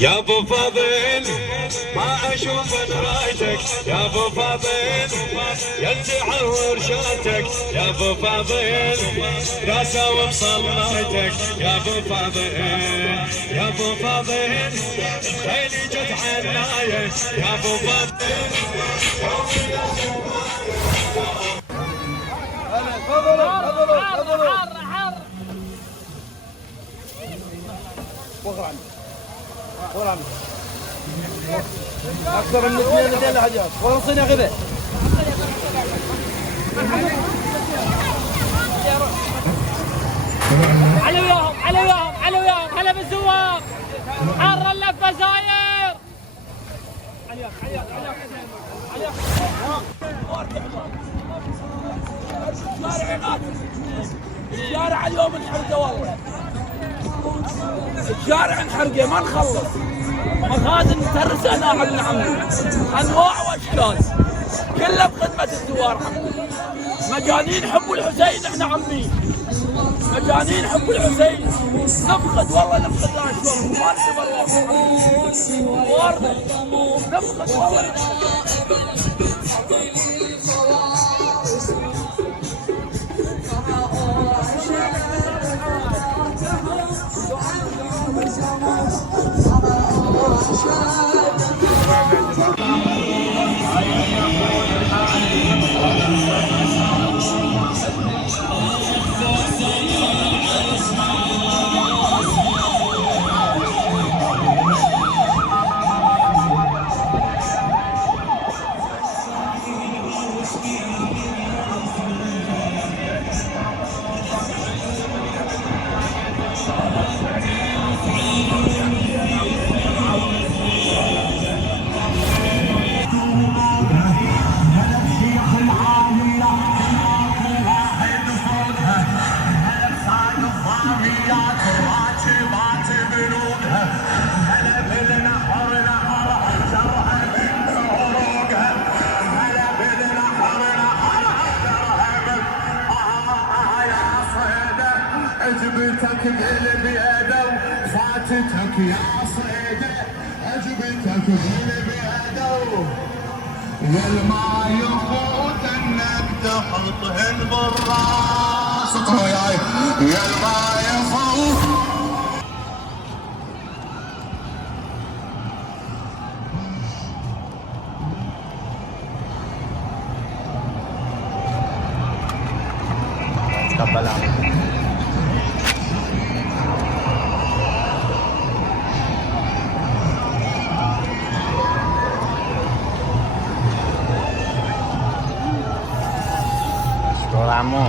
يا ابو فاضل ما اشوف رايتك يا ابو فاضل يرجع ورشاتك يا ابو فاضل لا ساوم صليتك يا ابو فاضل يا ابو فاضل خيلي جت عناية يا ابو فاضل اكثر من 2 لدينا الحجاج والله صيني غذاء على وياهم على وياهم على وياهم هلا بالزوار حر اللفه زاير عليك عليك عليك الشارع اليوم انحرقه والله الشارع انحرقه ما نخلص مخازن مترسه هنا ابن عمي انواع واشكال كلها بخدمه الزوار عمي مجانين حب الحسين احنا عمي مجانين حب الحسين نفقد والله نفقد لا شلون ما نقدر والله نفقد والله عجبتك بالبيده وفاتتك يا صيده عجبتك بالبيده والما يفوت انك تحطهن بالراس وياي والما يفوت تقبل عمو